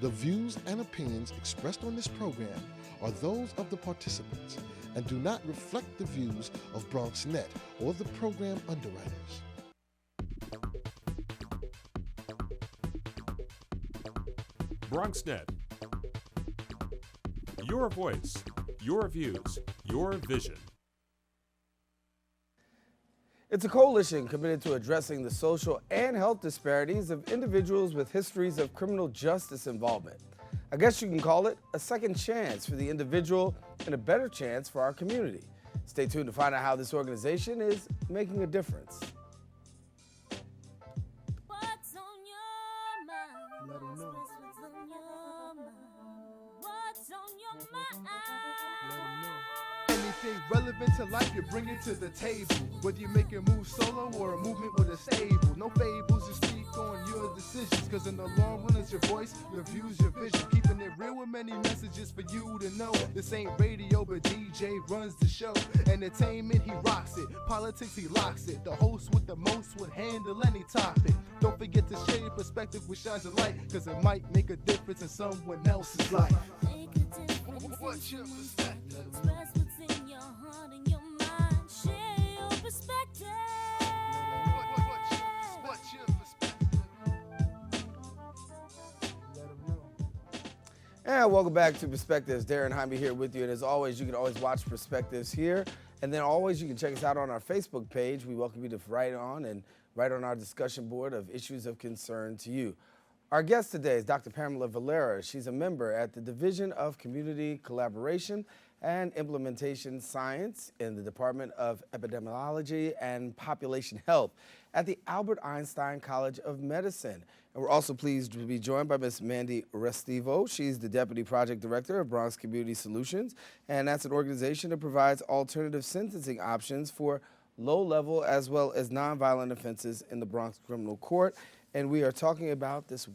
The views and opinions expressed on this program are those of the participants and do not reflect the views of BronxNet or the program underwriters. BronxNet. Your voice, your views, your vision. It's a coalition committed to addressing the social and health disparities of individuals with histories of criminal justice involvement. I guess you can call it a second chance for the individual and a better chance for our community. Stay tuned to find out how this organization is making a difference. What's on your mind? Let 'em know. What's on your mind? What's on your mind? Let 'em know. Anything relevant to life, you bring it to the table. Whether you make a move solo or a movement with a stable. No fables, you speak on your decisions. Cause in the long run, it's your voice, your views, your vision. Keeping it real with many messages for you to know. This ain't radio, but DJ runs the show. Entertainment, he rocks it. Politics, he locks it. The host with the most would handle any topic. Don't forget to share your perspective with shines of light. Cause it might make a difference in someone else's life. Make a difference. What's your perspective? Express what's in your heart and your mind. Share your perspective. What's your perspective? And welcome back to Perspectives. Darren Jaime here with you. And as always, you can always watch Perspectives here. And then always you can check us out on our Facebook page. We welcome you to write on our discussion board of issues of concern to you. Our guest today is Dr. Pamela Valera. She's a member at the Division of Community Collaboration and Implementation Science in the Department of Epidemiology and Population Health at the Albert Einstein College of Medicine. And we're also pleased to be joined by Ms. Mandy Restivo. She's the Deputy Project Director of Bronx Community Solutions, and that's an organization that provides alternative sentencing options for low-level as well as nonviolent offenses in the Bronx Criminal Court. And we are talking about this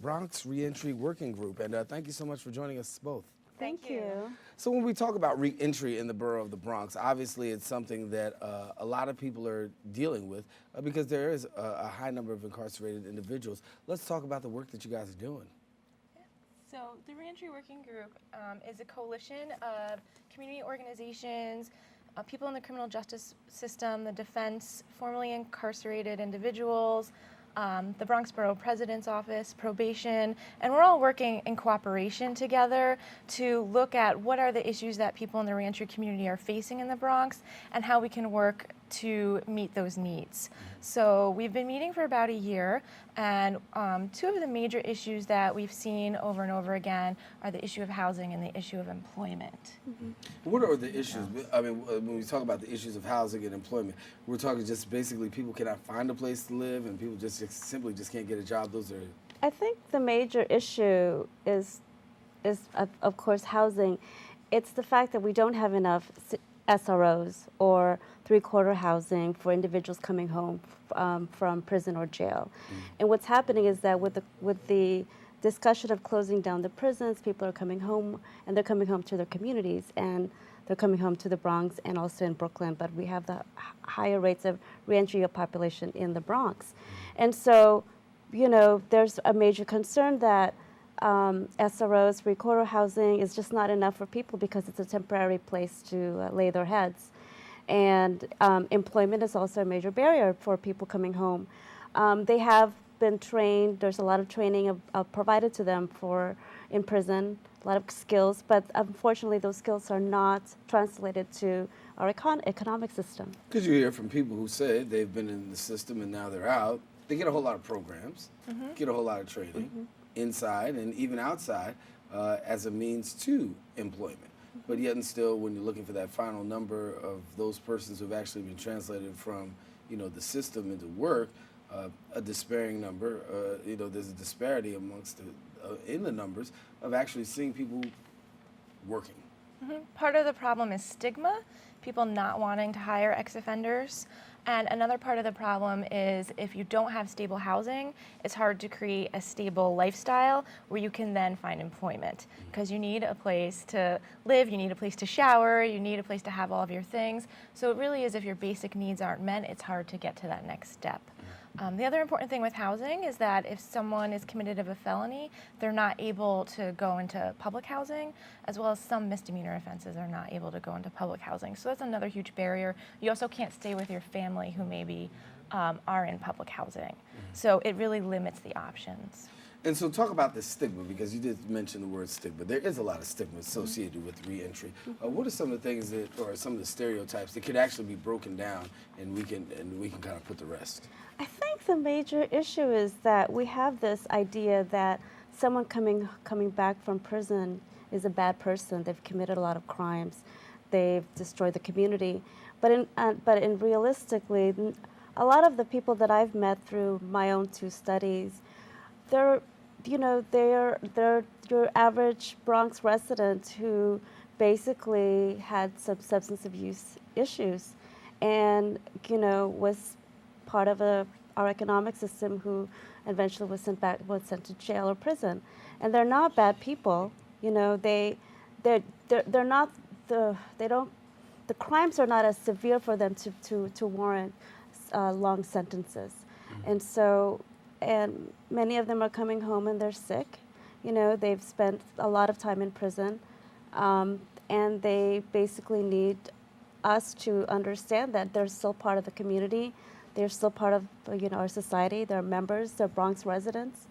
Bronx Reentry Working Group. And thank you so much for joining us both. Thank you. So when we talk about reentry in the borough of the Bronx, obviously it's something that a lot of people are dealing with because there is a high number of incarcerated individuals. Let's talk about the work that you guys are doing. So the Reentry Working Group is a coalition of community organizations, people in the criminal justice system, the defense, formerly incarcerated individuals, the Bronx Borough President's Office, probation, and we're all working in cooperation together to look at what are the issues that people in the reentry community are facing in the Bronx and how we can work to meet those needs. So we've been meeting for about a year, and two of the major issues that we've seen over and over again are the issue of housing and the issue of employment. What are the issues? I mean, when we talk about the issues of housing and employment, we're talking just basically people cannot find a place to live and people just simply just can't get a job. Those are... I think the major issue is of course housing. It's the fact that we don't have enough SROs or three-quarter housing for individuals coming home from prison or jail. And what's happening is that with the discussion of closing down the prisons, people are coming home, and they're coming home to their communities, and they're coming home to the Bronx and also in Brooklyn, but we have the higher rates of reentry of population in the Bronx. And so, you know, there's a major concern that SROs, three-quarter housing, is just not enough for people because it's a temporary place to lay their heads. And employment is also a major barrier for people coming home. They have been trained, there's a lot of training provided to them in prison, a lot of skills, but unfortunately those skills are not translated to our economic system. Because you hear from people who say they've been in the system and now they're out, they get a whole lot of programs, get a whole lot of training inside and even outside as a means to employment. But yet and still, when you're looking for that final number of those persons who've actually been translated from, you know, the system into work, a despairing number, you know, there's a disparity amongst in the numbers of actually seeing people working. Part of the problem is stigma. people not wanting to hire ex-offenders. And another part of the problem is if you don't have stable housing, it's hard to create a stable lifestyle where you can then find employment, because you need a place to live, you need a place to shower, you need a place to have all of your things. So it really is, if your basic needs aren't met, it's hard to get to that next step. The other important thing with housing is that if someone is committed of a felony, they're not able to go into public housing, as well as some misdemeanor offenses are not able to go into public housing. So that's another huge barrier. You also can't stay with your family who maybe are in public housing. So it really limits the options. And so talk about the stigma, because you did mention the word stigma. There is a lot of stigma associated with reentry. What are some of the things that, or some of the stereotypes that could actually be broken down, and we can kind of put to rest? I think the major issue is that we have this idea that someone coming back from prison is a bad person. They've committed a lot of crimes. They've destroyed the community. But in realistically, a lot of the people that I've met through my own 2 studies, they're your average Bronx resident who basically had some substance abuse issues, and was part of our economic system, who eventually was sent to jail or prison. And they're not bad people. They're not the crimes are not as severe for them to warrant long sentences. And many of them are coming home and they're sick. They've spent a lot of time in prison, and they basically need us to understand that they're still part of the community. They're still part of our society. They're members. They're Bronx residents.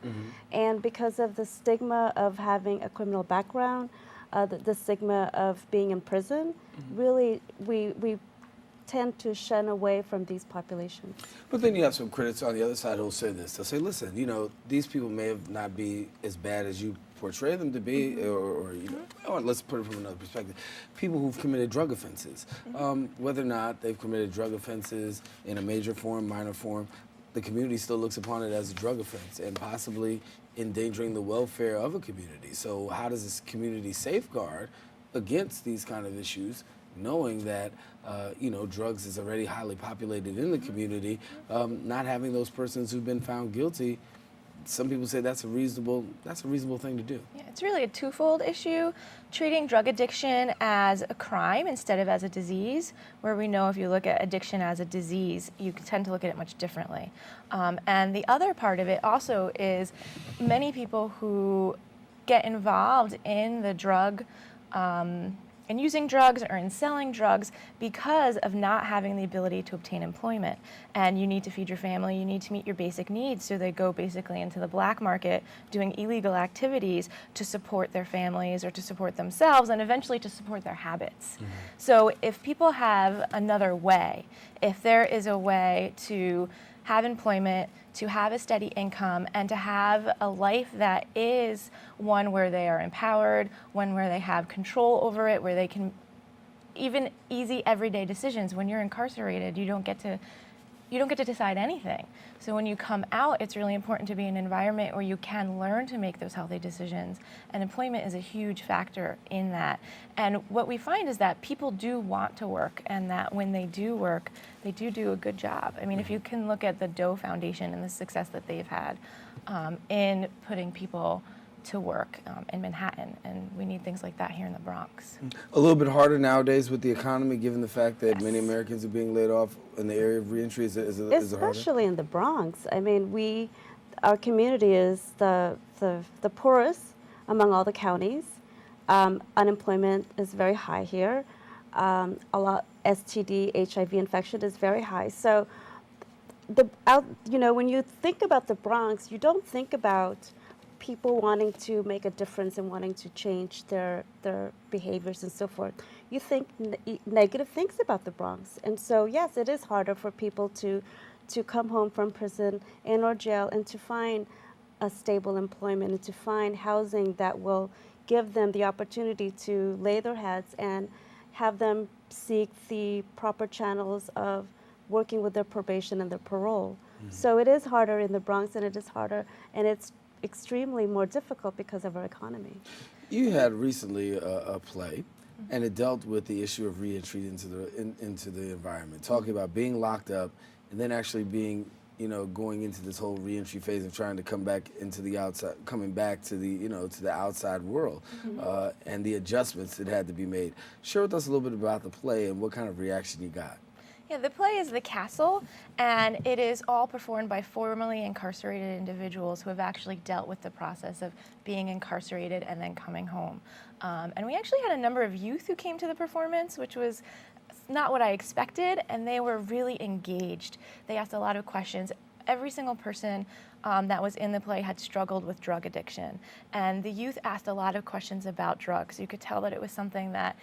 And because of the stigma of having a criminal background, the stigma of being in prison, really we tend to shun away from these populations. But then you have some critics on the other side who'll say this. They'll say, listen, these people may have not be as bad as you portray them to be, or let's put it from another perspective. People who've committed drug offenses, whether or not they've committed drug offenses in a major form, minor form, the community still looks upon it as a drug offense and possibly endangering the welfare of a community. So how does this community safeguard against these kind of issues, knowing that drugs is already highly populated in the community, not having those persons who've been found guilty? Some people say that's a reasonable thing to do. Yeah, it's really a twofold issue. Treating drug addiction as a crime instead of as a disease, where we know if you look at addiction as a disease, you tend to look at it much differently. And the other part of it also is many people who get involved in the drug in using drugs or in selling drugs because of not having the ability to obtain employment. And you need to feed your family, you need to meet your basic needs, so they go basically into the black market doing illegal activities to support their families or to support themselves and eventually to support their habits. So if people have another way, if there is a way to have employment, to have a steady income, and to have a life that is one where they are empowered, one where they have control over it, where they can even easy everyday decisions. When you're incarcerated, you don't get to decide anything. So when you come out, it's really important to be in an environment where you can learn to make those healthy decisions. And employment is a huge factor in that. And what we find is that people do want to work, and that when they do work, they do a good job. I mean, if you can look at the Doe Foundation and the success that they've had in putting people to work in Manhattan, and we need things like that here in the Bronx. A little bit harder nowadays with the economy, given the fact that many Americans are being laid off in the area of reentry. Is it harder? Especially in the Bronx. I mean, our community is the poorest among all the counties. Unemployment is very high here. STD, HIV infection is very high. So, when you think about the Bronx, you don't think about people wanting to make a difference and wanting to change their behaviors and so forth. You think negative things about the Bronx. And so, yes, it is harder for people to come home from prison and or jail and to find a stable employment and to find housing that will give them the opportunity to lay their heads and have them seek the proper channels of working with their probation and their parole. So it is harder in the Bronx, and it is harder, and it's extremely more difficult because of our economy. You had recently a play and it dealt with the issue of reentry into the environment, talking about being locked up and then actually being, going into this whole reentry phase of trying to come back into the outside, coming back to the, to the outside world, and the adjustments that had to be made. Share with us a little bit about the play and what kind of reaction you got. Yeah, the play is The Castle, and it is all performed by formerly incarcerated individuals who have actually dealt with the process of being incarcerated and then coming home. And we actually had a number of youth who came to the performance, which was not what I expected, and they were really engaged. They asked a lot of questions. Every single person that was in the play had struggled with drug addiction, and the youth asked a lot of questions about drugs. You could tell that it was something that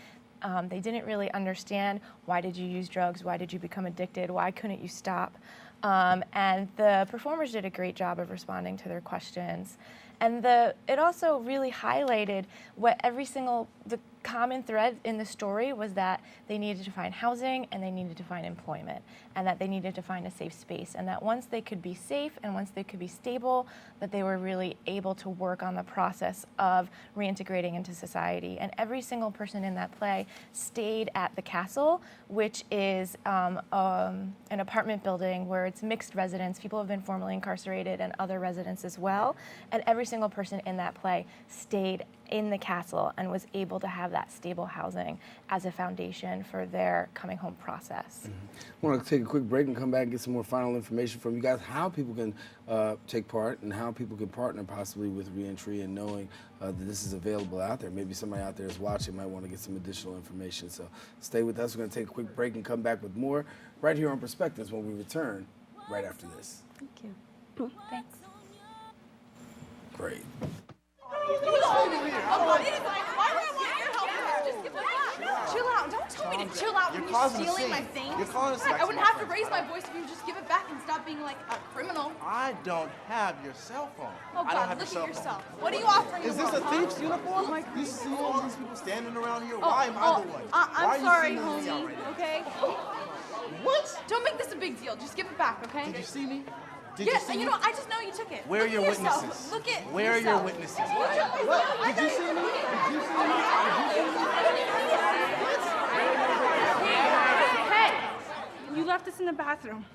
they didn't really understand. Why did you use drugs? Why did you become addicted? Why couldn't you stop? And the performers did a great job of responding to their questions. And it also really highlighted what the common thread in the story was that they needed to find housing and they needed to find employment, and that they needed to find a safe space, and that once they could be safe and once they could be stable, that they were really able to work on the process of reintegrating into society. And every single person in that play stayed at the Castle, which is an apartment building where it's mixed residents. People have been formerly incarcerated and other residents as well. And every single person in that play stayed in the Castle and was able to have that stable housing as a foundation for their coming home process. I want to take a quick break and come back and get some more final information from you guys, how people can take part and how people can partner possibly with reentry, and knowing that this is available out there. Maybe somebody out there is watching, might want to get some additional information. So stay with us. We're going to take a quick break and come back with more right here on Perspectives when we return right after this. Thank you. Thanks. Great. Chill out. Don't tell me to chill out when you're stealing my things. You're calling us I wouldn't have to raise my voice if you would just give it back and stop being like a criminal. I don't have your cell phone. Oh I don't God, have look your at cell yourself. phone. What are you offering Is the this a world, huh? thief's uniform? Oh my You see all these people standing around here? Oh, Why am I the one? Why I'm are you sorry, singling me out homie. right now? Okay. What? Don't make this a big deal. Just give it back, okay? Did you see me? Did Yeah, you see you me? know, I just know you took it. Where are Look your at yourself. witnesses? Look at Where are your yourself. witnesses? Look at yourself. Did you see me? Did you see me? Hey, you left us in the bathroom.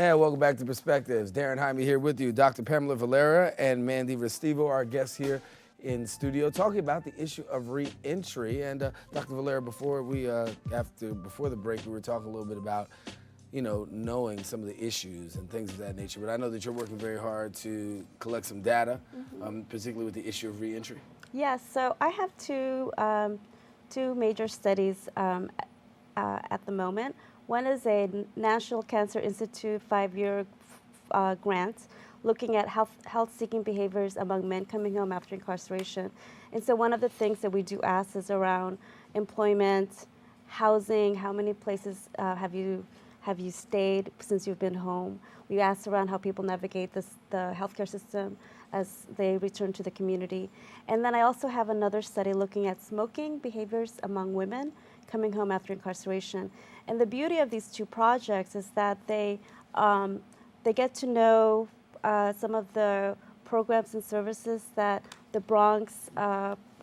And welcome back to Perspectives. Darren Jaime here with you. Dr. Pamela Valera and Mandy Restivo, our guests here in studio, talking about the issue of reentry. And Dr. Valera, before the break, we were talking a little bit about, knowing some of the issues and things of that nature. But I know that you're working very hard to collect some data, particularly with the issue of reentry. Yes, so I have two major studies at the moment. One is a National Cancer Institute 5-year grant looking at health-seeking behaviors among men coming home after incarceration. And so one of the things that we do ask is around employment, housing, how many places have you stayed since you've been home. We ask around how people navigate the healthcare system as they return to the community. And then I also have another study looking at smoking behaviors among women coming home after incarceration. And the beauty of these two projects is that they get to know some of the programs and services that the Bronx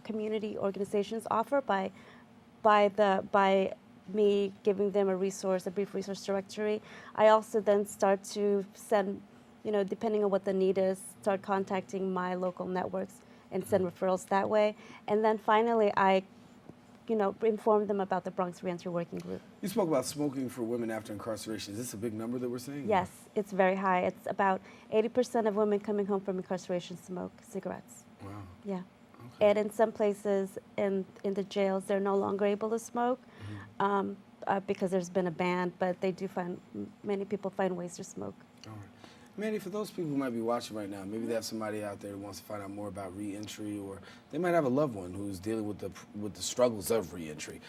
community organizations offer by me giving them a brief resource directory. I also then start to send, depending on what the need is, start contacting my local networks and send referrals that way. And then finally, I inform them about the Bronx Reentry Working Group. You spoke about smoking for women after incarceration. Is this a big number that we're seeing? Yes, it's very high. It's about 80% of women coming home from incarceration smoke cigarettes. Wow. Yeah. Okay. And in some places in the jails, they're no longer able to smoke because there's been a ban, but they do many people find ways to smoke. All right. Mandy, for those people who might be watching right now, maybe they have somebody out there who wants to find out more about reentry, or they might have a loved one who's dealing with the struggles of reentry.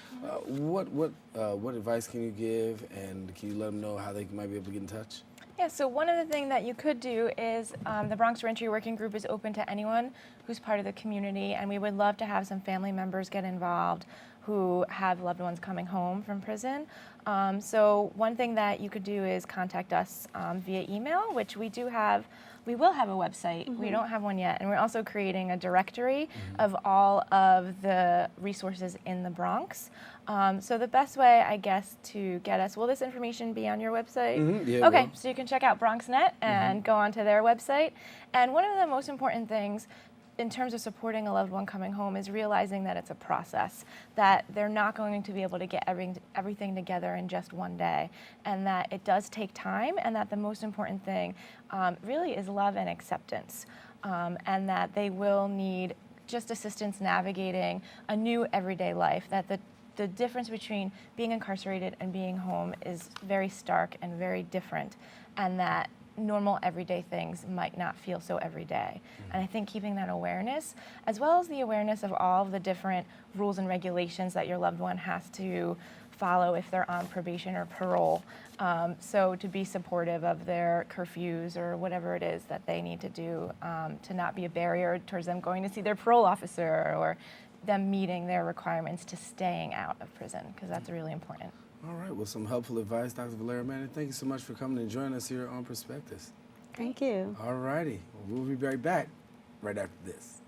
What advice can you give, and can you let them know how they might be able to get in touch? Yeah, so one of the things that you could do is the Bronx Reentry Working Group is open to anyone who's part of the community, and we would love to have some family members get involved who have loved ones coming home from prison. So one thing that you could do is contact us via email, which we will have a website. We don't have one yet, and we're also creating a directory of all of the resources in the Bronx. So the best way, I guess, to get us, will this information be on your website? Yeah, okay, so you can check out BronxNet and go onto their website. And one of the most important things in terms of supporting a loved one coming home is realizing that it's a process, that they're not going to be able to get everything together in just one day, and that it does take time, and that the most important thing really is love and acceptance, and that they will need just assistance navigating a new everyday life, that the difference between being incarcerated and being home is very stark and very different, and that normal everyday things might not feel so everyday. And I think keeping that awareness, as well as the awareness of all of the different rules and regulations that your loved one has to follow if they're on probation or parole. So to be supportive of their curfews or whatever it is that they need to do to not be a barrier towards them going to see their parole officer or them meeting their requirements to staying out of prison, because that's really important. All right, well, some helpful advice, Dr. Valeria Manning. Thank you so much for coming and joining us here on Perspectives. Thank you. All righty, we'll be right back right after this.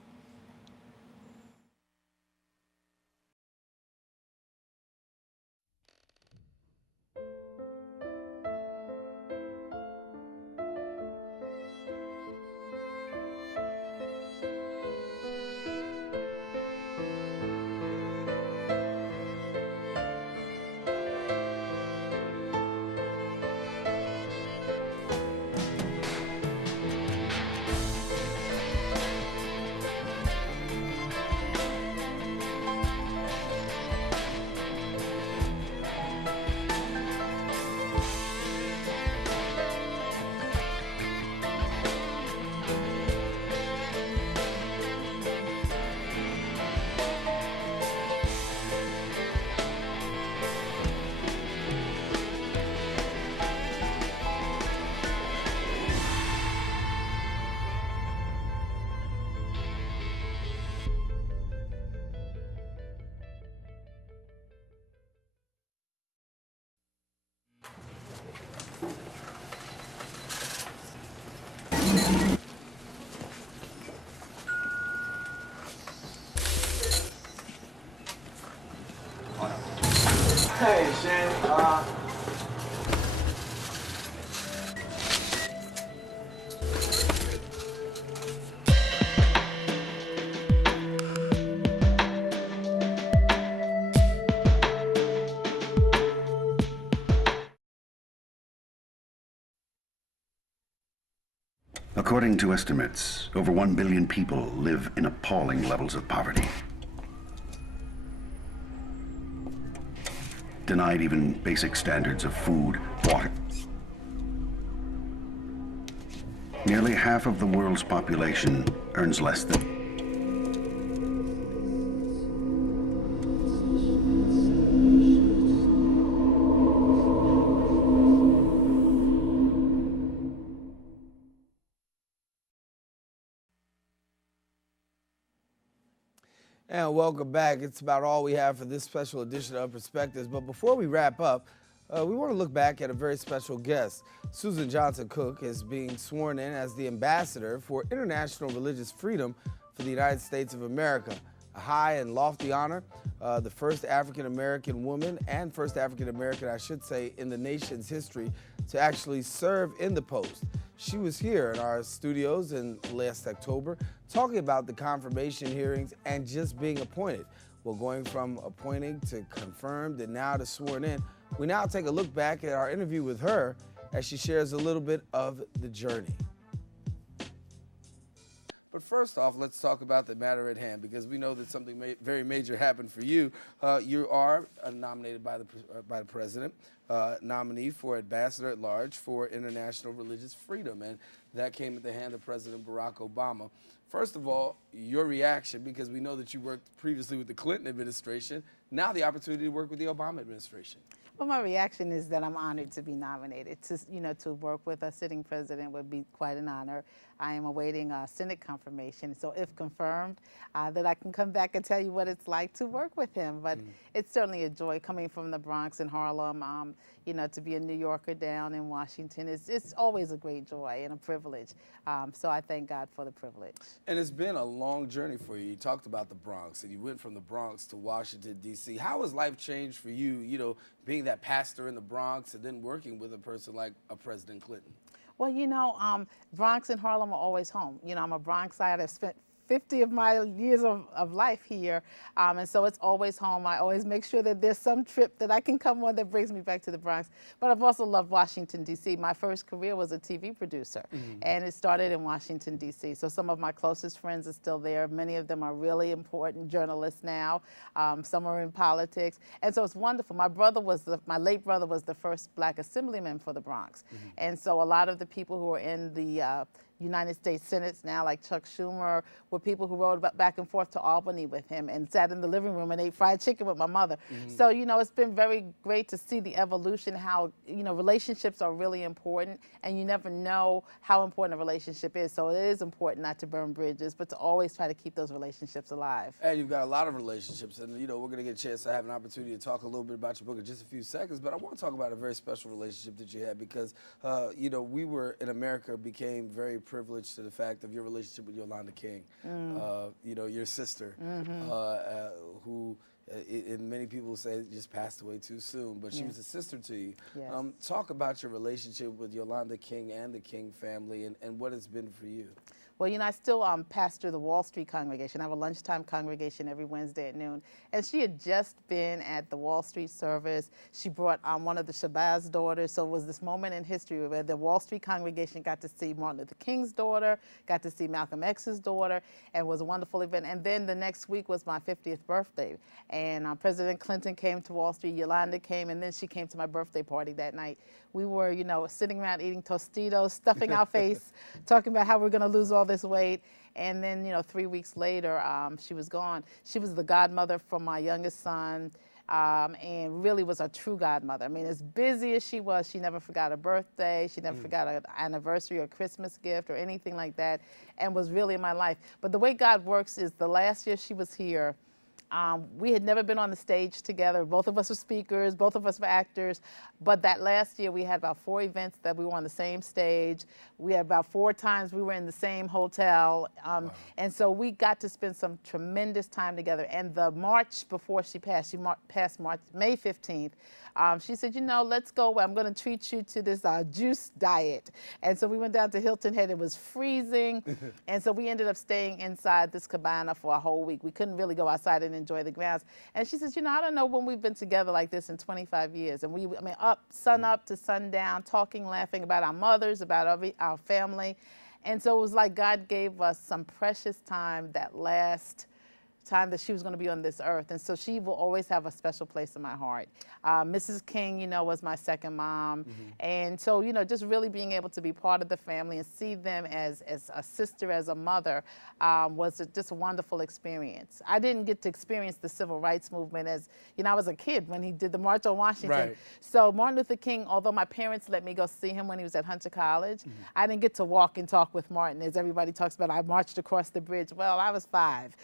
Hey, Shan. According to estimates, over 1 billion people live in appalling levels of poverty. Denied even basic standards of food, water. Nearly half of the world's population earns less than. And welcome back. It's about all we have for this special edition of Perspectives. But before we wrap up, we want to look back at a very special guest. Susan Johnson Cook is being sworn in as the ambassador for international religious freedom for the United States of America, a high and lofty honor, the first African-American woman and first African-American, I should say, in the nation's history to actually serve in the post. She was here in our studios in last October talking about the confirmation hearings and just being appointed. Well, going from appointing to confirmed and now to sworn in, we now take a look back at our interview with her as she shares a little bit of the journey. But first off, let's talk about the matter at hand, because we know that something very major happened for you. You are nominated by the president, nominee for Ambassador at Large for International Religious Freedom, and that came at the hand of President Barack Obama. First of all, your reaction, because we know that you worked previously with the Clinton administration, now the opportunity to work with the Obama administration. Well, my reaction is that I'm honored to be nominated. To work with a sitting president would be quite an honor. I am awaiting Senate confirmation, so if confirmed, that I can come back and tell you what it's like to work with him. But it's certainly a joy coming from the Bronx and Harlem. To be a New Yorker down in Washington, it's always a great joy and a privilege. So I thank God for the privilege. And it's been a long journey for you. You talked about the Bronx, and you went from the Bronx to Washington, D.C. How has life changed for you, being that pastor in the Bronx and then working with a person like a President Clinton? Well, Bronx and Harlem are always home. I'm a Bronxite. I've spent 50 of my years of life here, and so it's always home. I always make sure that there's some trip that I can come on that brings me back to the Bronx. But I've also loved Washington, D.C. My first career was a TV producer, and it started in Washington, D.C. So some of my closest friends are still there. Many of them are really important journalists now. Some are in politics, and so it's wonderful. My late brother was the first black assemblyman for the Bronx, and so a lot of the people who are in the United States Senate now, like Chuck Schumer, were people who rode back and forth to Albany with him and sat in the living room and ate fried chicken with my mother. So, it's been very great to see the evolution, how, relationships are really important, and you never know how important a relationship is. So it is important not to burn bridges, but to always try to keep those relationships alive. And you've got a lot of relationships, and, we're going to get a chance to have an opportunity to talk a little bit about your book in just a few seconds, but I want to talk about a very special relationship that you had because, we were, in America, became very privileged to the fact of your relationship with Yolanda King, your sister, who and many people say just passed away too soon, but she was a sister to you. Yes. Talk about your relationship with Yolanda King and the King family and what it's been for you. Well, I still pastor the Wall Street congregation. I have a lunchtime congregation every Wednesday at noon. And she had just been at the Wall Street service. She brought one of the Shabazz daughters. So it was this moment in history where the Wall Street congregation got to see Martin Luther King's daughter, got to see Malcolm X's daughter, and it was a wonderful event. And then the next week was my 50th birthday. And President Clinton came to Wall Street, Yolanda came, and then she came to my birthday party that night. We were, sitting around eating Tostitos, stuffing our face, talking about how we're going to lose all this weight. And then, 3 weeks later, she was gone. She was the godmother for my youngest son, and really was a true godmother. I mean, as busy as she was, she never forgot a birthday. She never forgot an anniversary or Christmas gift or anything like that, and was really in my life. But the way God works is the last year she was here, we had never been on the stage together. Both of us were speakers, both of us were actors. But that last year, we had about 4 events that we were on the same stage. We had about 4 times we were in the same hotel. And so we got to spend some tremendous time together. And the March before she passed May 15th, she said, let's go. I'm going to treat you to this juice diet. And so we went down to Hilton Head. It was freezing. And so we ended up staying inside this cabana for a whole week. We couldn't really go outside and enjoy the grounds. And she says, I don't know when we've been together like this in 25 years. And sun up to sundown, talking, laughing about our mothers, about our family. And so it was like God gave us some precious time that last time that she was going to be on this earth. And so she will always have a special place in my heart. Mrs. King, was my second mom. And so, just really being able to be part of the family and see them as a sister, as a mother, was just a wonderful experience. I didn't get to experience the civil rights movement as, I was a kid when he did the March on Washington. Right. So Martin Luther King, although my parents let me go see him when he was at Hunter College, I didn't get to walk and talk with Martin as everybody talks about. I marched across the bridge. Well, I was 5.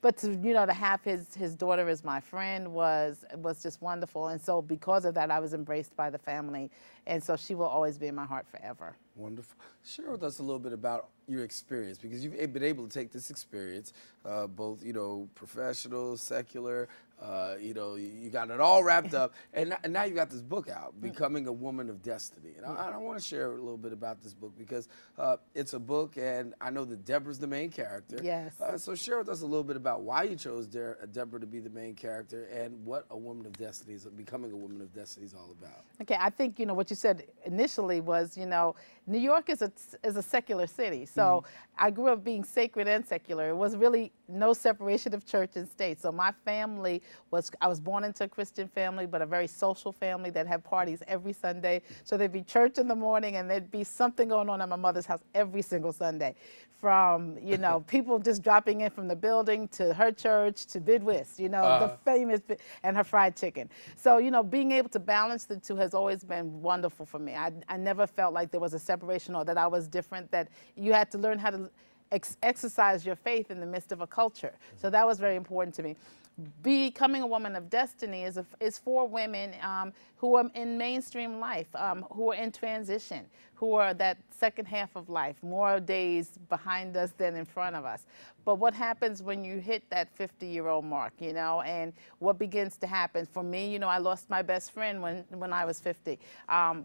But to, to have his daughter as my friend was just wonderful. And so because of that, I was embraced by the family. And so she will always be in my heart forever. Wonderful. Share with us a little bit about your experience, because you've been able to take this experience, both, professional, secular, you got it all wrapped up, and now you got this book out, Becoming a Woman of Destiny. And I want to share a little bit about this book, because it's a book, and I know that Deborah's the main character. Yes. So share with us a little bit about why you chose Deborah to be the main character, and what a woman of destiny is, becoming a woman of destiny is all about. Okay, I think what you said initially was New York is a secular city, so I grew up being sacred and secular. It was really no separation of church and state. So my family I was born into a Christian family, but a very social family that had parties every Sunday. So there'd be church in the morning, and there'd be something going on at my mother's house every single Sunday. From, people just dropping in from the building to her church to Bid Whist, the famous, and her fried chicken. So, being able to balance the two has always been wonderful for me. I never felt like there was a separation or that I was different, that you had to learn how to exercise your faith in the midst of a culture. So that was very important to me. Becoming a Woman of Destiny is for women who are in mainstream life, who are in transition, who are that second half of life, more days behind us than in front of us. But what happens when you hit that 50-year-old mark, and what begins to happen? For me, I lost my best friend when I was 50.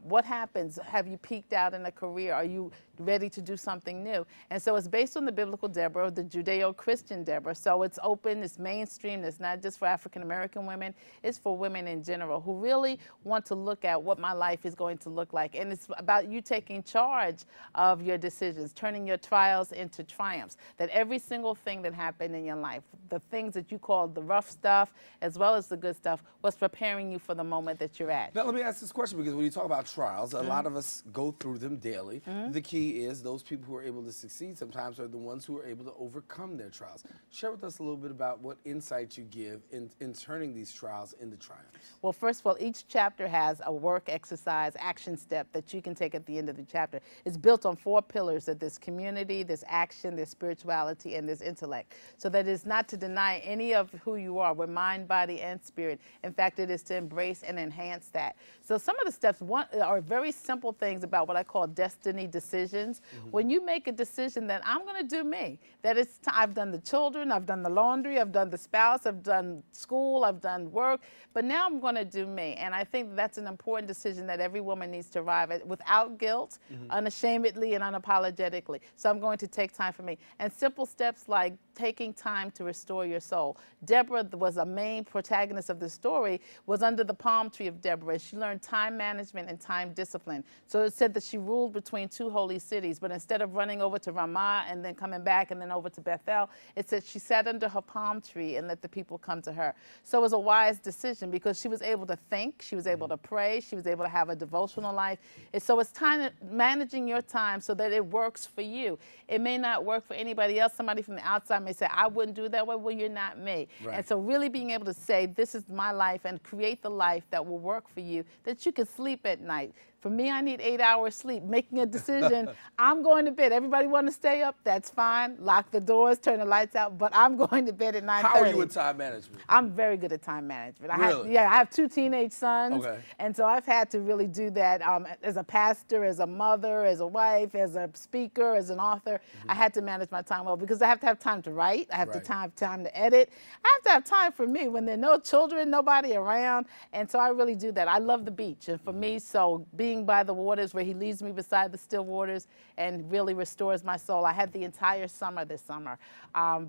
What happens? Have you peaked out in a career? Are you ready to do something new? And so it's based on the biblical Deborah, the Judeo-Christian Deborah. So it's open, it's mainstream, it's not just for African-American women, it's for women in general who really want to look at what my life is going to look like. And it's about you taking charge of your decisions, turning your trials into triumphs, that every single thing that happened in your life, the things that you call the rough stuff as well as the good stuff, was preparing you for the moment that you're at. Now let me ask this question, because when you talk about trials, a lot of us go through them daily. The key is those people who are able to succeed sometimes are the ones who are able to overcome their trials. Share with us a little bit about what insight you give in turning these trials into triumphs. Well, first of all, each chapter has a work, exercise, action step that you can take at the end of the chapter. It's built on 4 pillars: that there's community, there's action, there's spirituality, and there's intellect. So that is not to deny any of who you are. We're mind, body, and spirit. In fact, it is to embrace and enhance that. So some of the steps are very simple things about what I call destiny decisions. When you make a decision that I'm going to do me, that I've done the children, I've done the laundry, I've done the spouse, I've done school, I've done work, but now I'm going to do me. And I think that's an important decision that every woman needs to arrive at without guilt, unashamedly and unapologetically. So I'm going to take time for me. And simple steps like taking time to restore your soul. Deborah was a main protagonist of the story, was under the palm tree of Deborah. She learned time management and time discipline. So it said that she ruled between 2 holy cities, but instead of running over to Ramah and then coming back and then over to Bethel, it said she sat under her palm tree and let the people come to her. So it was a wise decision because she was able to think, she was able to pray, she was able to have a devotional life. And so it's time managing your time so that it works for you. It may not work for anybody else. Somebody from the outside may say, I wouldn't do it that way. Well, you're not me. Right. And so really being able to say, this is my life, and create the life that will work for you, that you can sleep at night. For me, I need 8 hours sleep. Making a decision, I'm going to bed. Everybody want to stay up? That's fine. Lock the doors, turn the lights out, but I'm going to bed at 9:30. How are you with time management? I'm very good at time management. Really? I have 2 teenage sons. Okay. And so I've had to really do that as a pastor, as a mother, as a wife, as a speaker, as an author. I had to manage my time well because I have to have time to write. I have to have time to edit. I have to have time for me when there are no children, nobody around. And so I really do that. I love the beach. And for me, so being by the waters where he leads me beside the still waters and really restores my soul. I had the entire summer this summer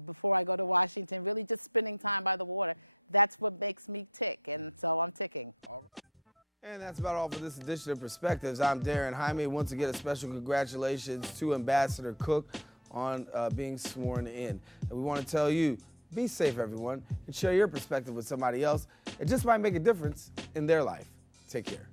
before I go to Washington, really just spending time by the water. That's what makes me tick, and so I'm ticking. All right. And that's about all for this edition of Perspectives. I'm Darren Jaime. Once again, a special congratulations to Ambassador Cook on being sworn in. And we want to tell you, be safe, everyone, and share your perspective with somebody else. It just might make a difference in their life. Take care.